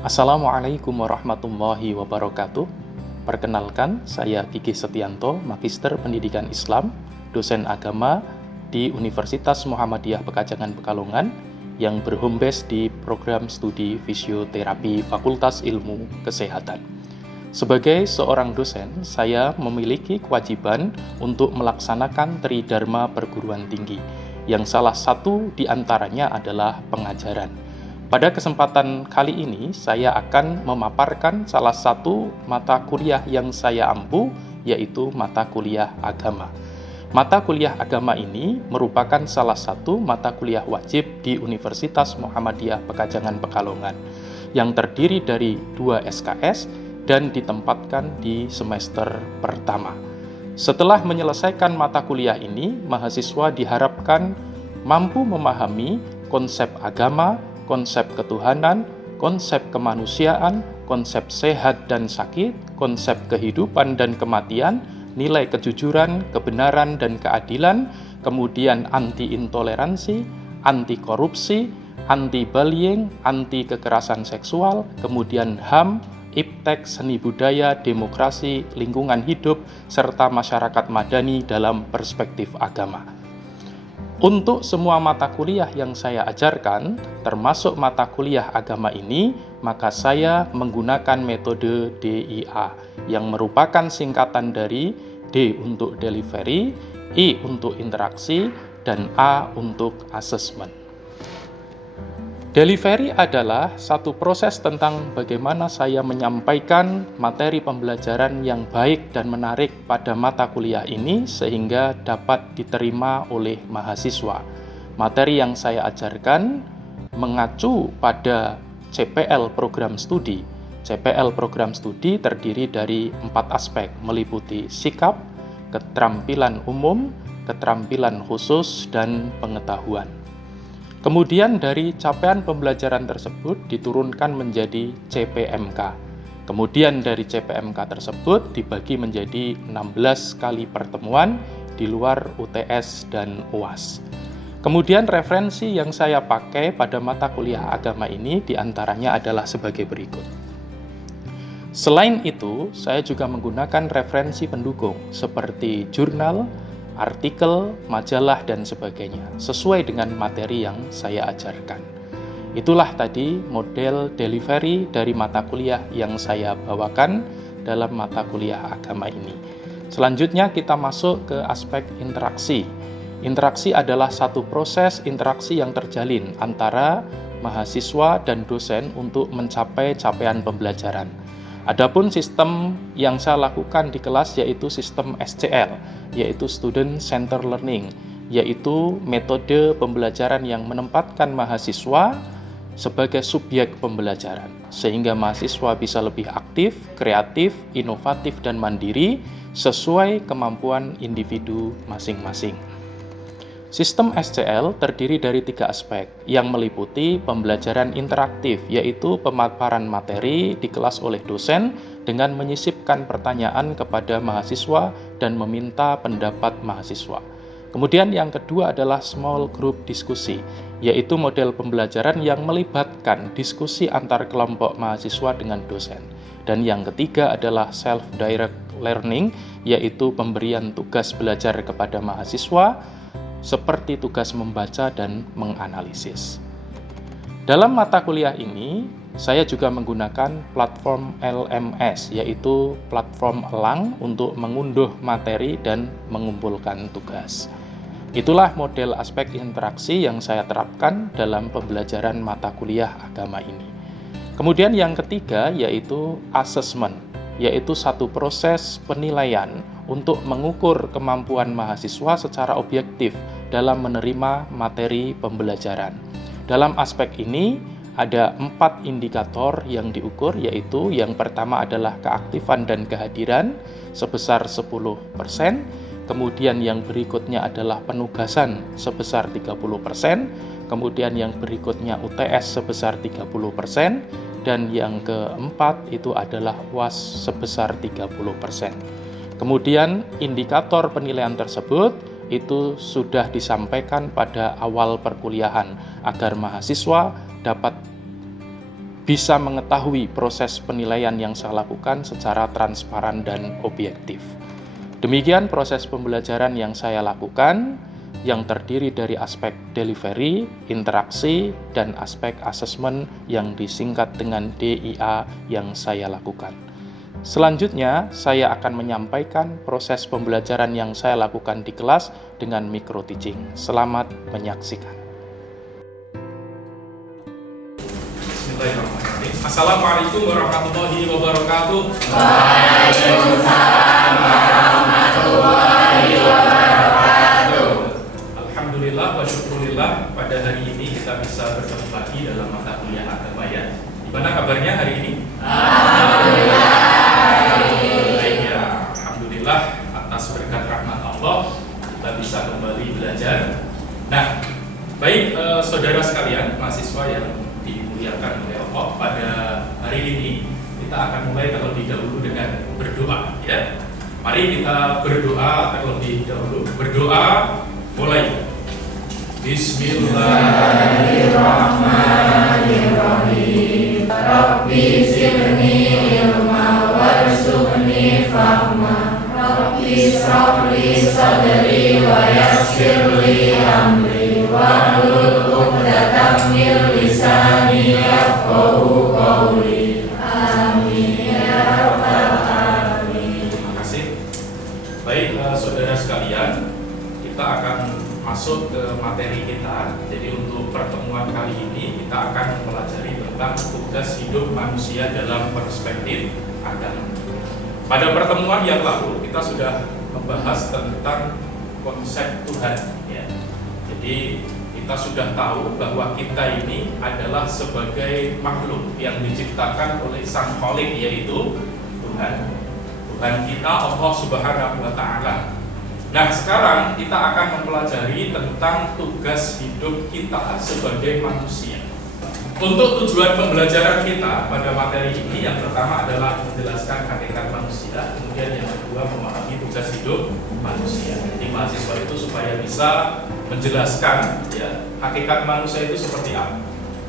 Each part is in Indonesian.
Assalamualaikum warahmatullahi wabarakatuh. Perkenalkan, saya Kiki Setianto, Magister Pendidikan Islam, dosen agama di Universitas Muhammadiyah Pekajangan Pekalongan yang berhome base di program studi fisioterapi Fakultas Ilmu Kesehatan. Sebagai seorang dosen, saya memiliki kewajiban untuk melaksanakan Tridharma perguruan tinggi, yang salah satu di antaranya adalah pengajaran. Pada kesempatan kali ini, saya akan memaparkan salah satu mata kuliah yang saya ampu, yaitu mata kuliah agama. Mata kuliah agama ini merupakan salah satu mata kuliah wajib di Universitas Muhammadiyah Pekajangan Pekalongan, yang terdiri dari 2 SKS dan ditempatkan di semester pertama. Setelah menyelesaikan mata kuliah ini, mahasiswa diharapkan mampu memahami konsep agama, konsep ketuhanan, konsep kemanusiaan, konsep sehat dan sakit, konsep kehidupan dan kematian, nilai kejujuran, kebenaran dan keadilan, kemudian anti-intoleransi, anti-korupsi, anti-bullying, anti-kekerasan seksual, kemudian HAM, iptek, seni budaya, demokrasi, lingkungan hidup, serta masyarakat madani dalam perspektif agama. Untuk semua mata kuliah yang saya ajarkan, termasuk mata kuliah agama ini, maka saya menggunakan metode DIA, yang merupakan singkatan dari D untuk delivery, I untuk interaksi, dan A untuk assessment. Delivery adalah satu proses tentang bagaimana saya menyampaikan materi pembelajaran yang baik dan menarik pada mata kuliah ini sehingga dapat diterima oleh mahasiswa. Materi yang saya ajarkan mengacu pada CPL program studi. CPL program studi terdiri dari 4 aspek, meliputi sikap, keterampilan umum, keterampilan khusus, dan pengetahuan. Kemudian dari capaian pembelajaran tersebut diturunkan menjadi CPMK. Kemudian dari CPMK tersebut dibagi menjadi 16 kali pertemuan di luar UTS dan UAS. Kemudian referensi yang saya pakai pada mata kuliah agama ini diantaranya adalah sebagai berikut. Selain itu, saya juga menggunakan referensi pendukung seperti jurnal, artikel, majalah, dan sebagainya, sesuai dengan materi yang saya ajarkan. Itulah tadi model delivery dari mata kuliah yang saya bawakan dalam mata kuliah agama ini. Selanjutnya kita masuk ke aspek interaksi. Interaksi adalah satu proses interaksi yang terjalin antara mahasiswa dan dosen untuk mencapai capaian pembelajaran. Adapun sistem yang saya lakukan di kelas yaitu sistem SCL, yaitu Student Center Learning, yaitu metode pembelajaran yang menempatkan mahasiswa sebagai subjek pembelajaran, sehingga mahasiswa bisa lebih aktif, kreatif, inovatif, dan mandiri sesuai kemampuan individu masing-masing. Sistem SCL terdiri dari 3 aspek yang meliputi pembelajaran interaktif, yaitu pemaparan materi di kelas oleh dosen dengan menyisipkan pertanyaan kepada mahasiswa dan meminta pendapat mahasiswa. Kemudian yang kedua adalah small group diskusi, yaitu model pembelajaran yang melibatkan diskusi antar kelompok mahasiswa dengan dosen. Dan yang ketiga adalah self-direct learning, yaitu pemberian tugas belajar kepada mahasiswa, seperti tugas membaca dan menganalisis. Dalam mata kuliah ini, saya juga menggunakan platform LMS, yaitu platform elang untuk mengunduh materi dan mengumpulkan tugas. Itulah model aspek interaksi yang saya terapkan dalam pembelajaran mata kuliah agama ini. Kemudian yang ketiga yaitu assessment, yaitu satu proses penilaian untuk mengukur kemampuan mahasiswa secara objektif dalam menerima materi pembelajaran. Dalam aspek ini, ada 4 indikator yang diukur, yaitu yang pertama adalah keaktifan dan kehadiran sebesar 10%, kemudian yang berikutnya adalah penugasan sebesar 30%, kemudian yang berikutnya UTS sebesar 30%, dan yang keempat itu adalah UAS sebesar 30%. Kemudian indikator penilaian tersebut itu sudah disampaikan pada awal perkuliahan agar mahasiswa dapat bisa mengetahui proses penilaian yang saya lakukan secara transparan dan objektif. Demikian proses pembelajaran yang saya lakukan, yang terdiri dari aspek delivery, interaksi, dan aspek asesmen yang disingkat dengan DIA yang saya lakukan. Selanjutnya, saya akan menyampaikan proses pembelajaran yang saya lakukan di kelas dengan micro teaching. Selamat menyaksikan. Assalamualaikum warahmatullahi wabarakatuh. Waalaikumsalam warahmatullahi wabarakatuh. Alhamdulillah wa syukurillah, pada hari ini kita bisa bertemu lagi dalam mata kuliah agama ya. Gimana kabarnya hari ini? Alhamdulillah. Baik ya, alhamdulillah atas berkat rahmat Allah kita bisa kembali belajar. Nah, baik saudara sekalian, mahasiswa yang dimuliakan oleh Allah, pada hari ini kita akan mulai terlebih dahulu dengan berdoa ya. Mari kita berdoa terlebih dahulu. Berdoa mulai. Bismillahirrahmanirrahim. Rabbi zidni ilma warzuqni fahma. Rabbi ishrah li sadri wa yassir li amri wahlul 'uqdatam min lisani yafqahu qawli. Amin ya rabbal alamin. Terima kasih. Baik saudara sekalian, kita akan masuk ke materi kita. Jadi untuk pertemuan kali ini kita akan mempelajari tentang tugas hidup manusia dalam perspektif agama. Pada pertemuan yang lalu kita sudah membahas tentang konsep Tuhan ya. Jadi kita sudah tahu bahwa kita ini adalah sebagai makhluk yang diciptakan oleh Sang Khalik, yaitu Tuhan. Tuhan kita Allah Subhanahu wa Ta'ala. Nah, sekarang kita akan mempelajari tentang tugas hidup kita sebagai manusia. Untuk tujuan pembelajaran kita pada materi ini, yang pertama adalah menjelaskan hakikat manusia, kemudian yang kedua memahami tugas hidup manusia. Jadi mahasiswa itu supaya bisa menjelaskan ya hakikat manusia itu seperti apa.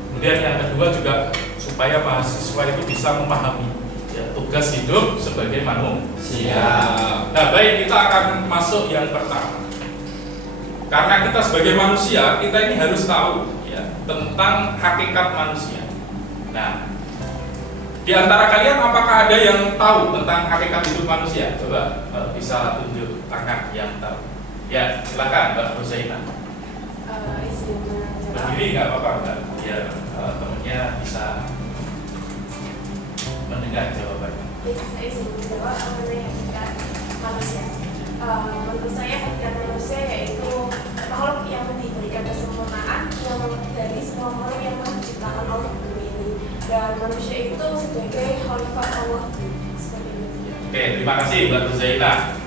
Kemudian yang kedua juga supaya mahasiswa itu bisa memahami ya, tugas hidup sebagai manusia. Nah, baik, kita akan masuk yang pertama. Karena kita sebagai manusia, kita ini harus tahu ya tentang hakikat manusia. Nah, di antara kalian apakah ada yang tahu tentang hakikat hidup manusia? Coba bisa tunjuk tangan yang tahu. Ya, silakan Mbak Rosaina. Berdiri nggak apa-apa Mbak, biar temennya bisa mendengar jawabannya. Saya ingin menjawab mengenai hakikat manusia. Menurut saya hakikat manusia yaitu makhluk yang diberikan kesempurnaan yang dari semua makhluk yang telah diciptakan Allah di bumi ini, dan manusia itu sebagai khalifah Allah seperti itu. Oke, terima kasih Mbak Zaina.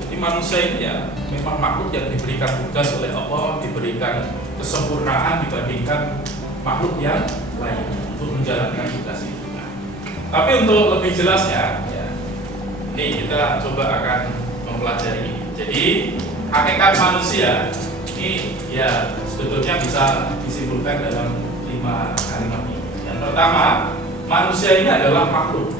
Jadi manusia ini ya memang makhluk yang diberikan tugas oleh Allah, diberikan kesempurnaan dibandingkan makhluk yang lain untuk menjalankan tugas itu. Nah, tapi untuk lebih jelasnya, ya, ini kita coba akan mempelajari ini. Jadi hakikat manusia ini ya sebetulnya bisa disimpulkan dalam 5 kalimat ini. Yang pertama, manusia ini adalah makhluk.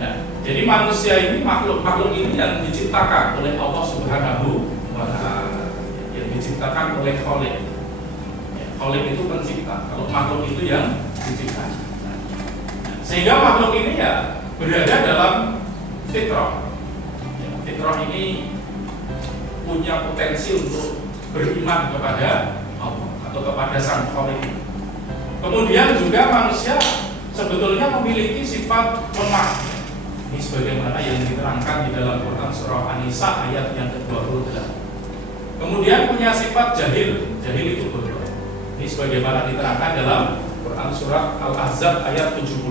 Nah, jadi manusia ini makhluk ini yang diciptakan oleh Allah Subhanahu wa Ta'ala, yang diciptakan oleh Khalik. Ya, Khalik itu pencipta, kalau makhluk itu yang diciptakan. Nah, sehingga makhluk ini ya berada dalam fitrah. Ya, fitrah ini punya potensi untuk beriman kepada Allah atau kepada Sang Khalik. Kemudian juga manusia sebetulnya memiliki sifat lemah. Ini sebagaimana yang diterangkan di dalam Quran surah An-Nisa ayat yang ke-28. Kemudian punya sifat jahil itu bodoh. Ini sebagaimana diterangkan dalam Quran surah Al-Ahzab ayat 72.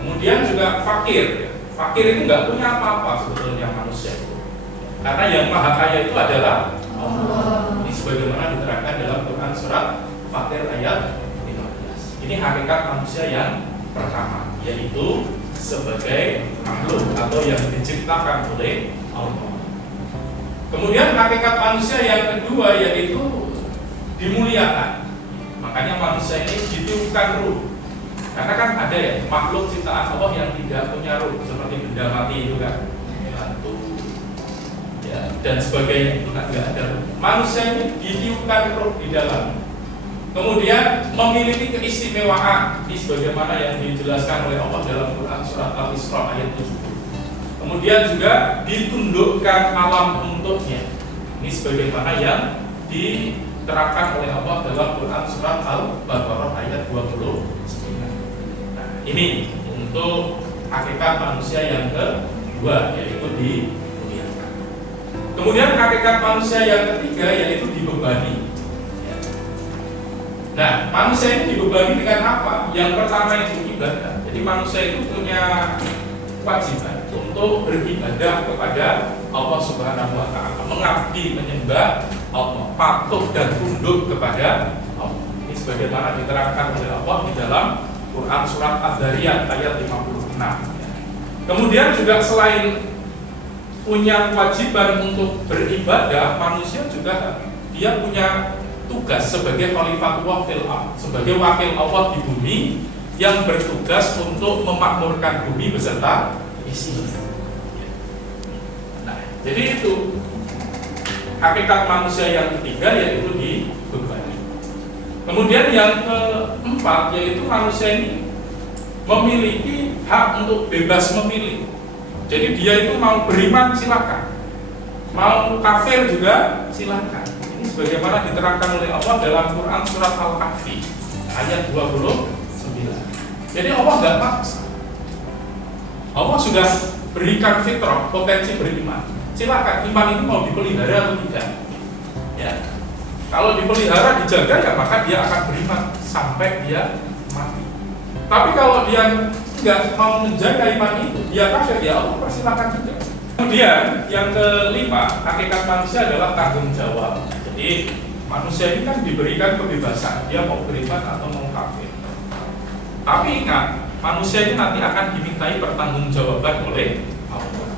Kemudian juga fakir. Fakir itu nggak punya apa-apa sebetulnya manusia itu. Karena yang maha kaya itu adalah Allah. Ini sebagaimana diterangkan dalam Quran surat Fatir ayat 15. Ini hakikat manusia yang pertama, yaitu sebagai makhluk atau yang diciptakan oleh Allah. Kemudian hakikat manusia yang kedua yaitu dimuliakan. Makanya manusia ini ditiupkan ruh. Karena kan ada ya makhluk ciptaan Allah yang tidak punya ruh, seperti benda mati itu kan, hantu, ya, dan sebagainya, itu kan nggak ada ruh. Manusia ini ditiupkan ruh di dalam. Kemudian memiliki keistimewaan, ini sebagaimana yang dijelaskan oleh Allah dalam Quran surat Al-Isra ayat 70. Kemudian juga ditundukkan alam untuknya. Ini sebagaimana yang diterangkan oleh Allah dalam Quran surat Al-Baqarah ayat 29. Ini untuk hakikat manusia yang kedua, yaitu dimuliakan. Kemudian hakikat manusia yang ketiga yaitu dibebani. Nah, manusia ini dibebani dengan apa? Yang pertama itu ibadah. Jadi manusia itu punya kewajiban untuk beribadah kepada Allah Subhanahu wa Ta'ala, mengabdi, menyembah Allah, patuh dan tunduk kepada Allah. Ini sebagaimana diterangkan oleh Allah di dalam Quran surat Az-Zariyat ayat 56. Kemudian juga selain punya kewajiban untuk beribadah, manusia juga dia punya tugas sebagai khalifatullah fil ardh, sebagai wakil Allah di bumi yang bertugas untuk memakmurkan bumi beserta isinya. Nah, jadi itu hakikat manusia yang ketiga, yaitu dibebani. Kemudian yang keempat yaitu manusia ini memiliki hak untuk bebas memilih. Jadi dia itu mau beriman silakan, mau kafir juga silakan. Ini sebagaimana diterangkan oleh Allah dalam Quran surat Al-Kahfi ayat 29. Jadi Allah nggak paksa. Allah sudah berikan fitrah, potensi beriman. Silakan, iman itu mau dipelihara atau tidak. Ya. Kalau dipelihara, dijaga, ya maka dia akan beriman sampai dia mati. Tapi kalau dia nggak mau menjaga iman itu, dia kafir, ya Allah persilakan juga. Kemudian yang kelima, hakikat manusia adalah tanggung jawab. Jadi manusia ini kan diberikan kebebasan, dia mau beriman atau mau kafir. Tapi ingat, manusia ini nanti akan dimintai pertanggungjawaban oleh Allah.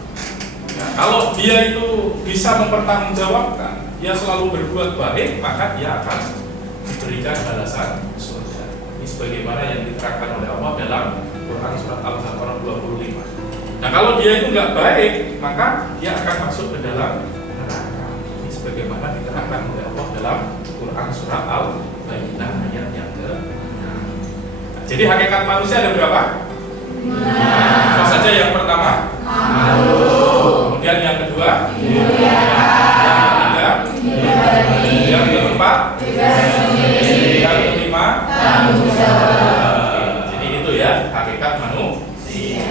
Ya, kalau dia itu bisa mempertanggungjawabkan, dia selalu berbuat baik, maka dia akan diberikan balasan surga. Ini sebagaimana yang diterangkan oleh Allah dalam Quran surat Al-Baqarah 25. Nah, kalau dia itu nggak baik, maka dia akan masuk ke dalam neraka. Ini sebagaimana diterangkan oleh Allah dalam Quran surat Al-Baqarah ayat yang ke-6. Nah, jadi hakikat manusia ada berapa? Apa saja yang pertama? Kemudian yang kedua? Yang keempat, yang kelima, jadi itu ya hakikat manusia.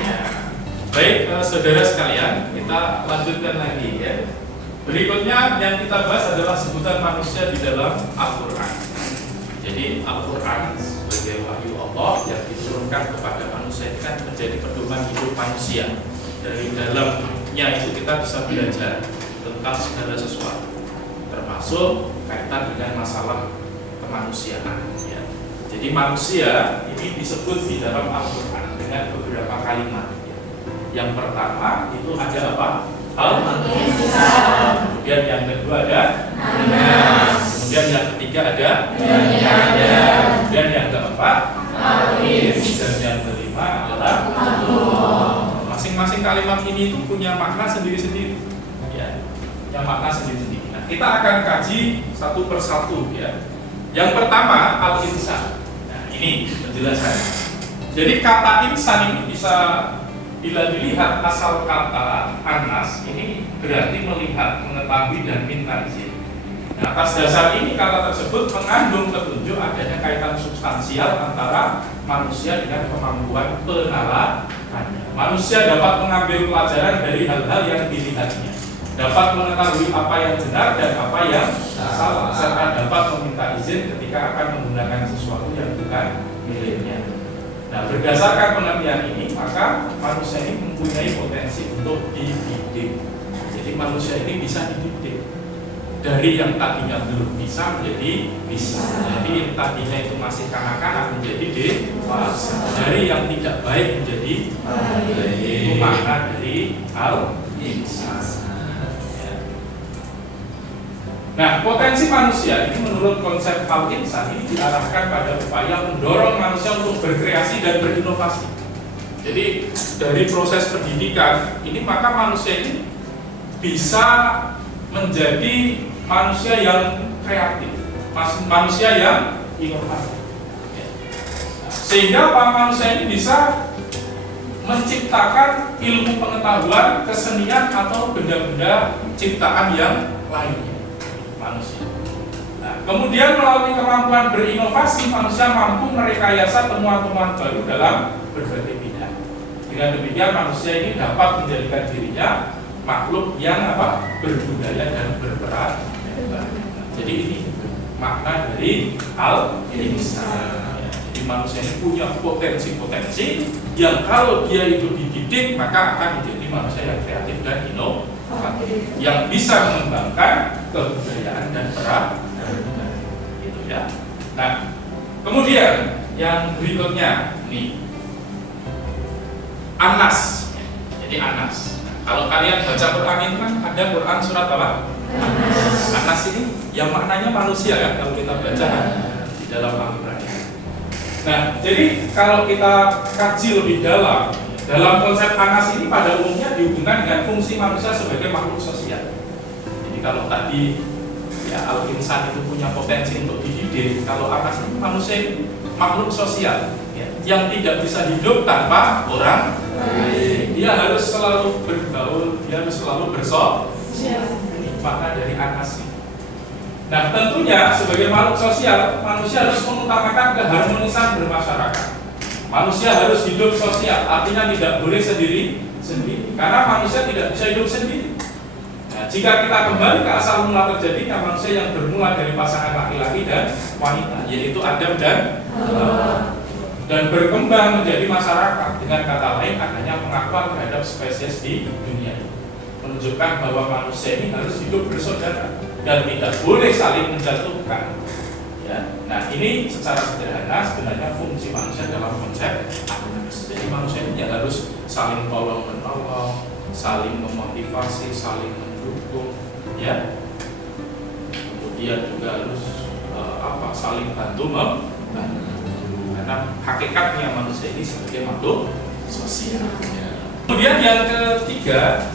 Baik, saudara sekalian, kita lanjutkan lagi ya. Berikutnya yang kita bahas adalah sebutan manusia di dalam Al-Quran. Jadi Al-Quran sebagai wahyu Allah yang diturunkan kepada manusia ini kan menjadi pedoman hidup manusia. Dari dalamnya itu kita bisa belajar tentang segala sesuatu, termasuk kaitan dengan masalah kemanusiaan ya. Jadi manusia ini disebut di dalam Al-Quran dengan beberapa kalimat ya. Yang pertama itu ada apa? Al-Manusia. Kemudian yang kedua ada Anas. Kemudian yang ketiga ada Kemudian yang keempat Alif. Dan yang kelima adalah Allah. Masing-masing kalimat ini itu punya makna sendiri-sendiri ya. Yang makna sendiri-sendiri. Nah, kita akan kaji satu persatu ya. Yang pertama al-insan. Nah, ini penjelasannya. Jadi kata insan ini bisa bila dilihat asal kata anas ini berarti melihat, mengetahui dan minta izin. Nah, atas dasar ini kata tersebut mengandung petunjuk adanya kaitan substansial antara manusia dengan kemampuan penalarannya. Manusia dapat mengambil pelajaran dari hal-hal yang dilihatnya, dapat mengetahui apa yang benar dan apa yang salah, serta dapat meminta izin ketika akan menggunakan sesuatu yang bukan miliknya. Nah, berdasarkan pengertian ini, maka manusia ini mempunyai potensi untuk dididik. Jadi manusia ini bisa dididik. Dari yang tadinya belum bisa menjadi bisa. Jadi yang tadinya itu masih kanak-kanak menjadi dewasa. Dari yang tidak baik menjadi baik. Itu makna dari al-insan. Nah, potensi manusia ini menurut konsep al-insan ini diarahkan pada upaya mendorong manusia untuk berkreasi dan berinovasi. Jadi dari proses pendidikan ini maka manusia ini bisa menjadi manusia yang kreatif, manusia yang inovatif. Sehingga manusia ini bisa menciptakan ilmu pengetahuan, kesenian atau benda-benda ciptaan yang lainnya manusia. Nah, kemudian melalui kemampuan berinovasi, manusia mampu merekayasa temuan-temuan baru dalam berbagai bidang. Dengan demikian manusia ini dapat menjadikan dirinya makhluk yang berbudaya dan berperan. Jadi ini makna dari al-insan. Jadi manusia ini punya potensi-potensi yang kalau dia itu dididik maka akan menjadi manusia yang kreatif dan inovatif, yang bisa mengembangkan kebudayaan dan peran. Gitu ya. Nah, kemudian yang berikutnya nih, Anas. Jadi Anas. Kalau kalian baca Quran itu kan ada Quran surat apa? Anas ini yang maknanya manusia kan kalau kita baca di dalam Al-Quran. Nah, jadi kalau kita kaji lebih dalam konsep Anas ini pada umumnya dihubungkan dengan fungsi manusia sebagai makhluk sosial. Jadi kalau tadi ya al-insan itu punya potensi untuk dididik, kalau Anas ini manusia ini makhluk sosial ya, yang tidak bisa hidup tanpa orang lain. Dia harus selalu bergaul, dia harus selalu bersosial. Ini makna dari Anas ini. Nah, tentunya sebagai makhluk sosial, manusia harus mengutamakan keharmonisan bermasyarakat. Manusia harus hidup sosial, artinya tidak boleh sendiri, karena manusia tidak bisa hidup sendiri. Nah, jika kita kembali ke asal mula terjadinya manusia yang bermula dari pasangan laki-laki dan wanita, yaitu Adam dan Hawa, dan berkembang menjadi masyarakat, dengan kata lain adanya pengakuan terhadap spesies di dunia, menunjukkan bahwa manusia ini harus hidup bersaudara dan tidak boleh saling menjatuhkan. Ya. Nah, ini secara sederhana sebenarnya fungsi manusia dalam konsep Anas. Jadi manusia ini ya harus saling tolong menolong, saling memotivasi, saling mendukung, ya. Kemudian juga harus saling bantu membantu. Karena hakikatnya manusia ini sebagai makhluk sosial. Kemudian yang ketiga,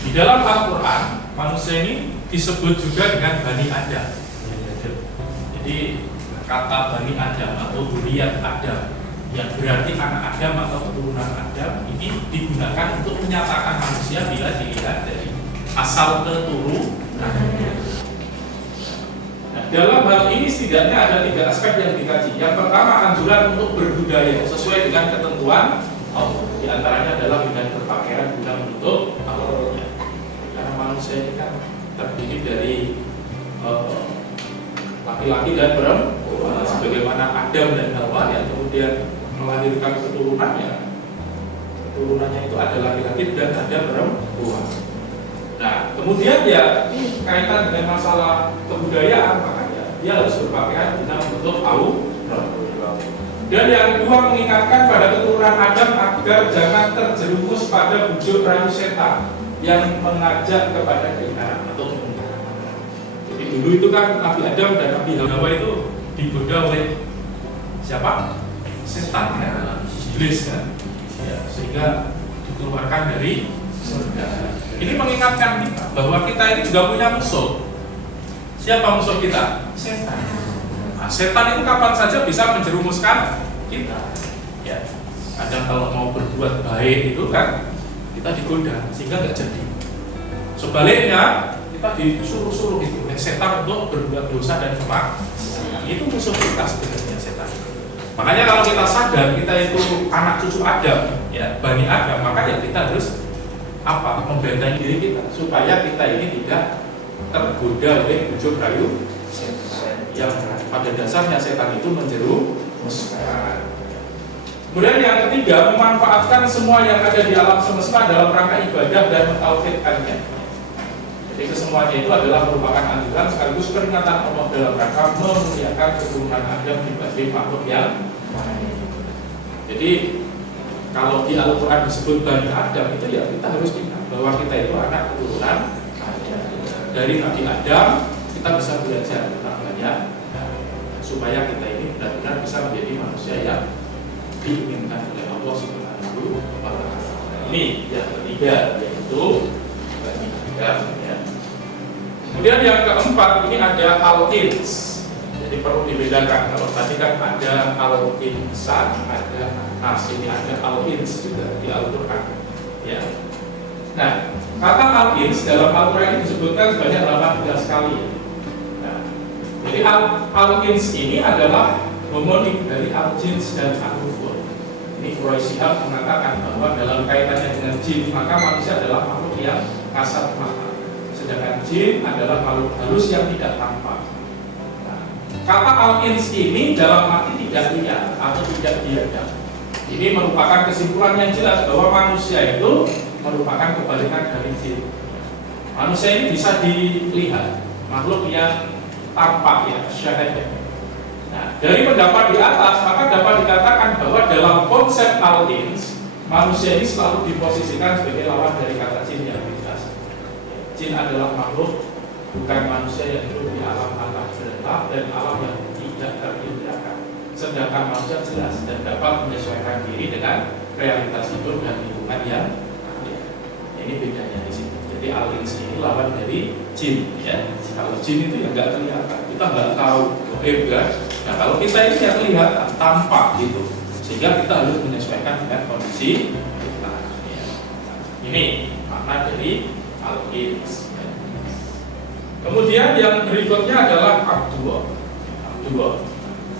di dalam Al-Quran manusia ini disebut juga dengan Bani Adam. Jadi kata Bani Adam atau Dzurriyyat Adam yang berarti anak Adam atau keturunan Adam ini digunakan untuk menyatakan manusia bila dilihat dari asal keturunannya. Nah, dalam hal ini setidaknya ada 3 aspek yang dikaji. Yang pertama, anjuran untuk berbudaya sesuai dengan ketentuan Allah. Di antaranya adalah dengan berpakaian guna menutup auratnya. Karena manusia ini kan terdiri dari laki-laki dan perempuan, sebagaimana Adam dan Hawa yang kemudian melahirkan keturunannya. Keturunannya itu ada laki-laki dan ada perempuan. Nah, kemudian ya kaitan dengan masalah kebudayaan, makanya dia harus berpakaian guna menutup aurat. Dan yang kedua, mengingatkan pada keturunan Adam agar jangan terjerumus pada bujuk rayu setan yang mengajak kepada keingkaran atau kemungkaran. Jadi dulu itu kan Nabi Adam dan Nabi Hawa itu digoda oleh siapa? Setan kan, iblis kan, ya, sehingga dikeluarkan dari surga. Ini mengingatkan kita bahwa kita ini juga punya musuh. Siapa musuh kita? Setan. Nah, setan itu kapan saja bisa menjerumuskan kita. Ya, kadang kalau mau berbuat baik itu kan kita digoda sehingga nggak jadi. Sebaliknya kita disuruh-suruh itu oleh setan untuk berbuat dosa dan kemaksiatan. Itu musuh kita sebenarnya, setan. Makanya kalau kita sadar kita itu anak cucu Adam, ya Bani Adam, maka ya kita harus membentengi diri kita supaya kita ini tidak tergoda oleh bujuk rayu setan. Yang pada dasarnya setan itu menjerumuskan. Kemudian yang ketiga, memanfaatkan semua yang ada di alam semesta dalam rangka ibadah dan mentauhidkannya. Jadi kesemuanya itu adalah merupakan anjuran sekaligus peringatan Allah dalam rangka memuliakan keturunan Adam dibanding makhluk yang lain. Jadi kalau di Al-Quran disebut Bani Adam itu ya kita harus ingat bahwa kita itu anak keturunan Adam. dari Nabi Adam kita bisa belajar tentang banyak supaya kita ini benar-benar bisa menjadi manusia yang diinginkan oleh Allah Subhanahu wa Ta'ala. Ini yang ketiga, yaitu Adam, ya. Kemudian yang keempat ini ada al-ins. Jadi perlu dibedakan. Kalau tadi kan ada al-insan, ada nas, ini ada al-ins juga di Al-Qur'an. Ya. Nah, kata al-ins dalam Al-Qur'an ini disebutkan sebanyak 18 kali. Nah, jadi al-ins ini adalah homonim dari al-jins dan al-kufur. Ini Quraisy Shihab mengatakan bahwa dalam kaitannya dengan jin, maka manusia adalah makhluk yang kasat mata, sedangkan jin adalah makhluk halus yang tidak tampak. Nah, kata al-ins ini dalam arti tidak lihat atau tidak biadab. Ini merupakan kesimpulan yang jelas bahwa manusia itu merupakan kebalikan dari jin. Manusia ini bisa dilihat, makhluk yang tampak, ya, syahid. Nah, dari pendapat di atas, maka dapat dikatakan bahwa dalam konsep al-ins, manusia ini selalu diposisikan sebagai lawan dari kata jin yang bebas. Jin adalah makhluk, bukan manusia yang hidup di alam gelap dan alam yang tidak terhindarkan. Sedangkan manusia jelas dan dapat menyesuaikan diri dengan realitas hidup dan lingkungan yang ada. Ini bedanya di sini. Jadi al-ins ini lawan dari jin, ya. Kalau jin itu yang nggak kelihatan, kita nggak tahu, hebat. Nah, kalau kita ini yang kelihatan, tampak gitu, sehingga kita harus menyesuaikan dengan kondisi kita. Ya. Ini makna dari al-ins. Ya. Kemudian yang berikutnya adalah Abdullah.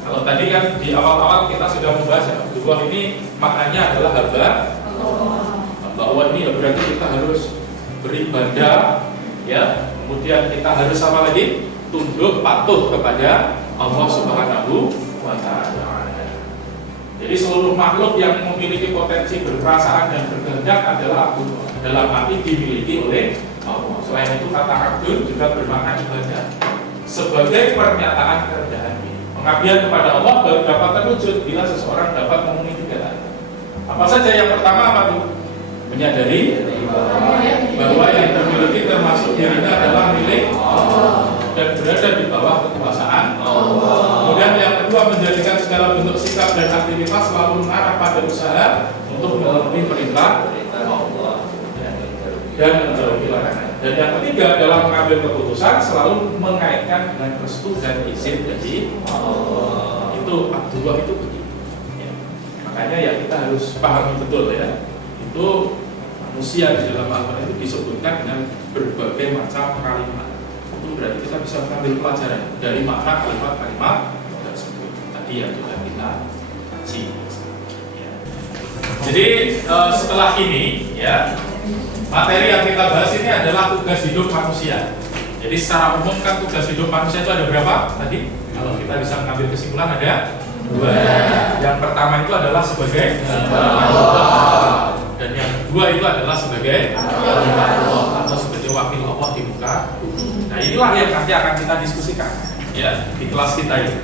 Kalau tadi kan di awal-awal kita sudah membahas Abdullah ini maknanya adalah hamba Allah ini, berarti kita harus beribadah, ya. Kemudian kita harus apa lagi? Tunduk patuh kepada Allah Subhanahu wa Ta'ala. Jadi seluruh makhluk yang memiliki potensi berperasaan dan berkehendak adalah Abdullah, dalam arti dimiliki oleh Allah. Selain itu kata abdul juga bermakna ibadah, sebagai pernyataan kerendahan diri. Pengabdian kepada Allah baru dapat terwujud bila seseorang dapat memenuhi 3 hal. Apa saja? Yang pertama apa tuh? Menyadari bahwa yang dimiliki termasuk dirinya adalah milik Allah dan berada di bawah kekuasaan Allah. Kemudian yang kedua, menjadikan segala bentuk sikap dan aktivitas selalu mengarah pada usaha untuk memenuhi perintah Allah dan menjauhi larangan. Dan yang ketiga, dalam mengambil keputusan selalu mengaitkan dengan restu dan izin dari Allah. Itu Abdullah itu begitu. Ya. Makanya ya kita harus pahami betul, ya. Itu manusia di dalam Al-Quran itu disebutkan dengan berbagai macam kalimat. Itu berarti kita bisa mengambil pelajaran dari makna kalimat-kalimat tersebut. Tadi yang sudah kita kaji. Ya. Jadi setelah ini, ya, materi yang kita bahas ini adalah tugas hidup manusia. Jadi secara umum kan tugas hidup manusia itu ada berapa? Tadi kalau kita bisa mengambil kesimpulan ada 2. Yang pertama itu adalah sebagai Allah, dan yang kedua itu adalah sebagai Allah atau sebagai wakil Allah di muka bumi. Nah, inilah yang nanti akan kita diskusikan, ya, di kelas kita ini.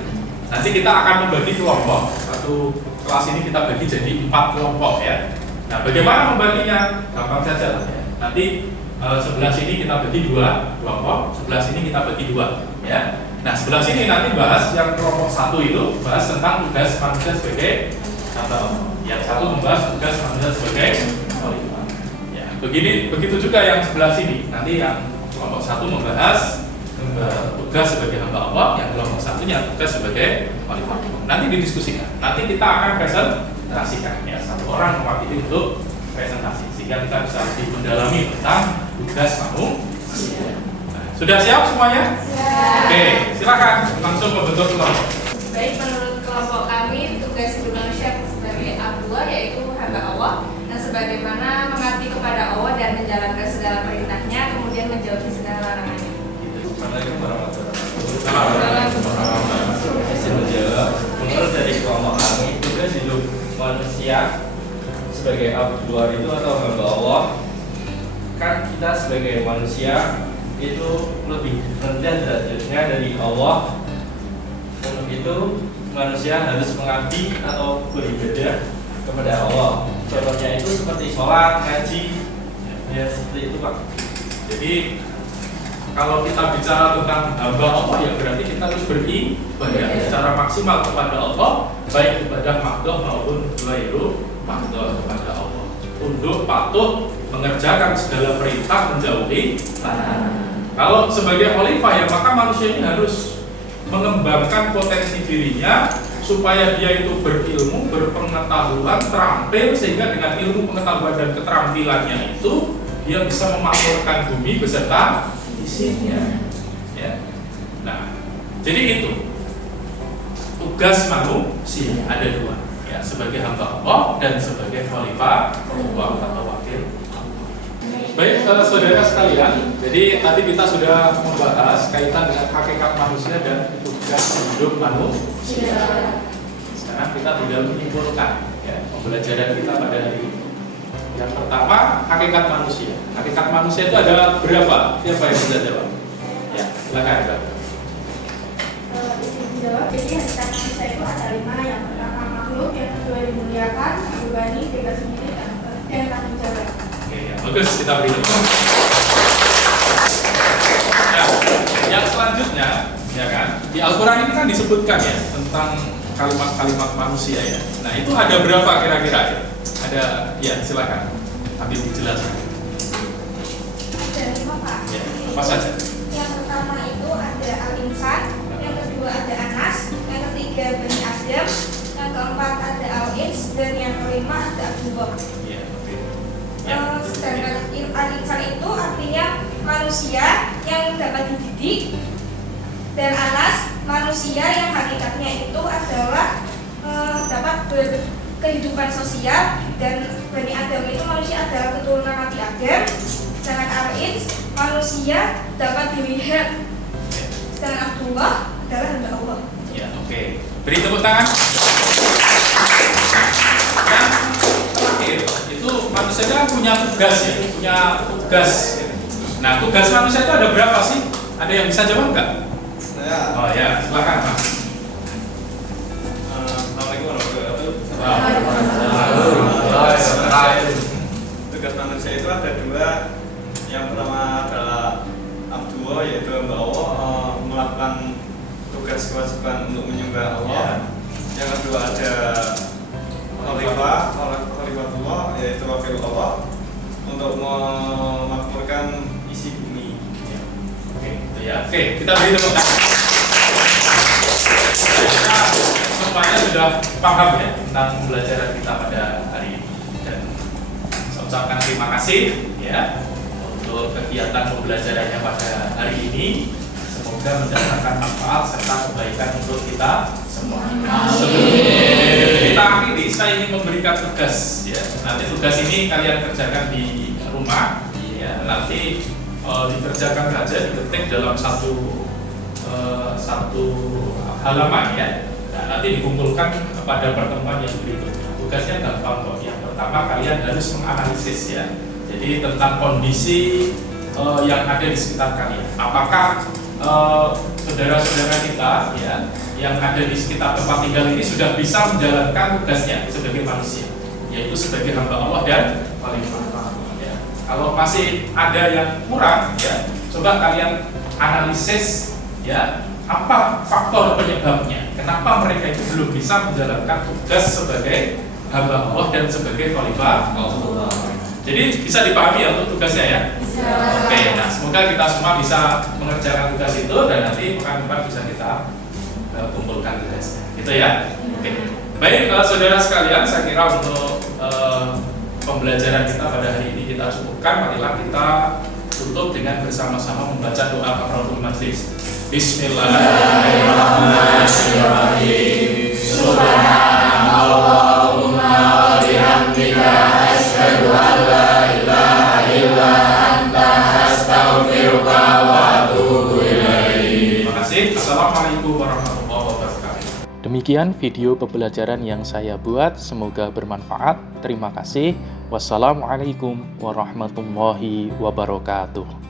Nanti kita akan membagi kelompok. Satu kelas ini kita bagi jadi 4 kelompok, ya. Nah, bagaimana membaginya? Gampang saja lah, ya. Nanti sebelah sini kita bagi 2 kelompok, sebelah sini kita bagi 2, ya. Nah, sebelah sini nanti bahas yang kelompok 1 itu bahas tentang tugas manusia sebagai hamba. Yang satu membahas tugas manusia sebagai khalifah. Ya, begitu juga yang sebelah sini. Nanti yang kelompok 1 membahas tugas sebagai hamba Allah, yang kelompok 1-nya tugas sebagai khalifah. Nanti didiskusikan. Nanti kita akan presentasikan, ya, satu orang mewakili untuk presentasi, sehingga kita bisa lebih mendalami tentang tugas manusia. Sudah siap semuanya? Siap. Oke, silakan langsung membentuk kelompok. Baik, menurut kelompok kami tugas hidup manusia sebagai Abdullah yaitu hamba Allah dan sebagaimana mengabdi kepada Allah dan menjalankan segala perintahnya, kemudian menjauhi segala larangannya. Menurut dari kelompok kami, tugas hidup manusia sebagai Abdullah itu atau hamba Allah, kan kita sebagai manusia itu lebih rendah derajatnya dari Allah. Untuk itu manusia harus mengabdi atau beribadah kepada Allah. Contohnya itu seperti sholat, ngaji, ya seperti itu, Pak. Jadi kalau kita bicara tentang hamba Allah ya berarti kita harus beribadah secara maksimal kepada Allah, baik ibadah makhluk maupun ghairu makhluk kepada Allah, untuk patuh mengerjakan segala perintah, menjauhi larangan. Kalau sebagai khalifah ya maka manusia ini harus mengembangkan potensi dirinya supaya dia itu berilmu, berpengetahuan, terampil, sehingga dengan ilmu, pengetahuan dan keterampilannya itu dia bisa memakmurkan bumi beserta isinya. Ya. Nah, jadi itu tugas manusia ada dua, ya, sebagai hamba Allah dan sebagai khalifah Allah atau wakil. Baik, saudara sekalian, jadi tadi kita sudah membahas kaitan dengan hakikat manusia dan tugas hidup manusia. Sekarang kita tinggal menyimpulkan ya, pembelajaran kita pada hari ini. Yang pertama, hakikat manusia. Hakikat manusia itu ada berapa? Siapa yang bisa jawab? Ya, silakan. Jawab. Jadi hakikat manusia itu ada 5. Yang pertama makhluk, yang kedua dimuliakan, membebani, bebas sendiri, dan tanggung jawab. Bagus, kita beri tepuk. Nah, yang selanjutnya, ya kan, di Al-Quran ini kan disebutkan ya tentang kalimat-kalimat manusia ya. Nah, itu ada berapa kira-kira ya? Ada, ya silakan. Habib dijelaskan. Ada 5 Pak. Ya, apa saja? Yang pertama itu ada Al-Insan, yang kedua ada Anas, yang ketiga Bani Adam, yang keempat ada Al-Ins, dan yang kelima ada Abdullah. Ya, oke. Sedangkan Al-Insan itu artinya manusia yang dapat dididik, dan Anas manusia yang hakikatnya itu adalah dapat berkehidupan sosial, dan Bani Adam itu manusia adalah keturunan Nabi Adam. Sedangkan Al-Ins manusia dapat dilihat, sedangkan Abdullah adalah hamba Allah. Ya, oke. Beri tepuk tangan. Yang terakhir itu manusia kan punya tugas ya, punya tugas. Nah, tugas manusia itu ada berapa sih? Ada yang bisa jawab nggak? Saya. Oh ya, silakan Mas. Assalamualaikum warahmatullahi Waalaikumsalam. Tugas manusia itu ada 2. Yang pertama adalah Abdullah, yaitu hamba Allah, melakukan tugas kewajiban untuk menyembah Allah. Yang kedua ada Khalifatullah, yaitu wakil Allah, untuk memakmurkan isi bumi. Oke, itu ya. Oke, kita beri tepuk tangan. Kita semuanya sudah paham ya tentang pembelajaran kita pada hari ini, dan saya ucapkan terima kasih ya untuk kegiatan pembelajarannya pada hari ini. Semoga mendatangkan manfaat serta kebaikan untuk kita semua. Kita akhiri, saya ingin memberikan tugas ya. Nanti tugas ini kalian kerjakan di rumah ya. Nanti dikerjakan saja, diketik dalam satu halaman ya. Nah, nanti dikumpulkan kepada pertemuan yang berikutnya. Tugasnya gampang kok. Yang pertama kalian harus menganalisis ya. Jadi tentang kondisi yang ada di sekitar kalian. Apakah saudara-saudara kita ya yang ada di sekitar tempat tinggal ini sudah bisa menjalankan tugasnya sebagai manusia, yaitu sebagai hamba Allah dan khalifah. Ya. Kalau masih ada yang kurang ya, coba kalian analisis ya, apa faktor penyebabnya, kenapa mereka itu belum bisa menjalankan tugas sebagai hamba Allah dan sebagai khalifah Allah. Jadi bisa dipahami ya untuk tugasnya ya. Oke, nah semoga kita semua bisa mengerjakan tugas itu, dan nanti pekan depan bisa kita kumpulkan tugasnya, gitu ya. Oke, baik saudara sekalian, saya kira untuk pembelajaran kita pada hari ini kita cukupkan. Marilah kita tutup dengan bersama-sama membaca doa kafaratul majelis. Bismillahirrahmanirrahim. Subhanallahumma bihamdika asyhadu an la ilaha illa anta astaghfiruka wa atubu ilaik. Terima kasih. Assalamualaikum warahmatullahi wabarakatuh. Demikian video pembelajaran yang saya buat, semoga bermanfaat. Terima kasih. Wassalamualaikum warahmatullahi wabarakatuh.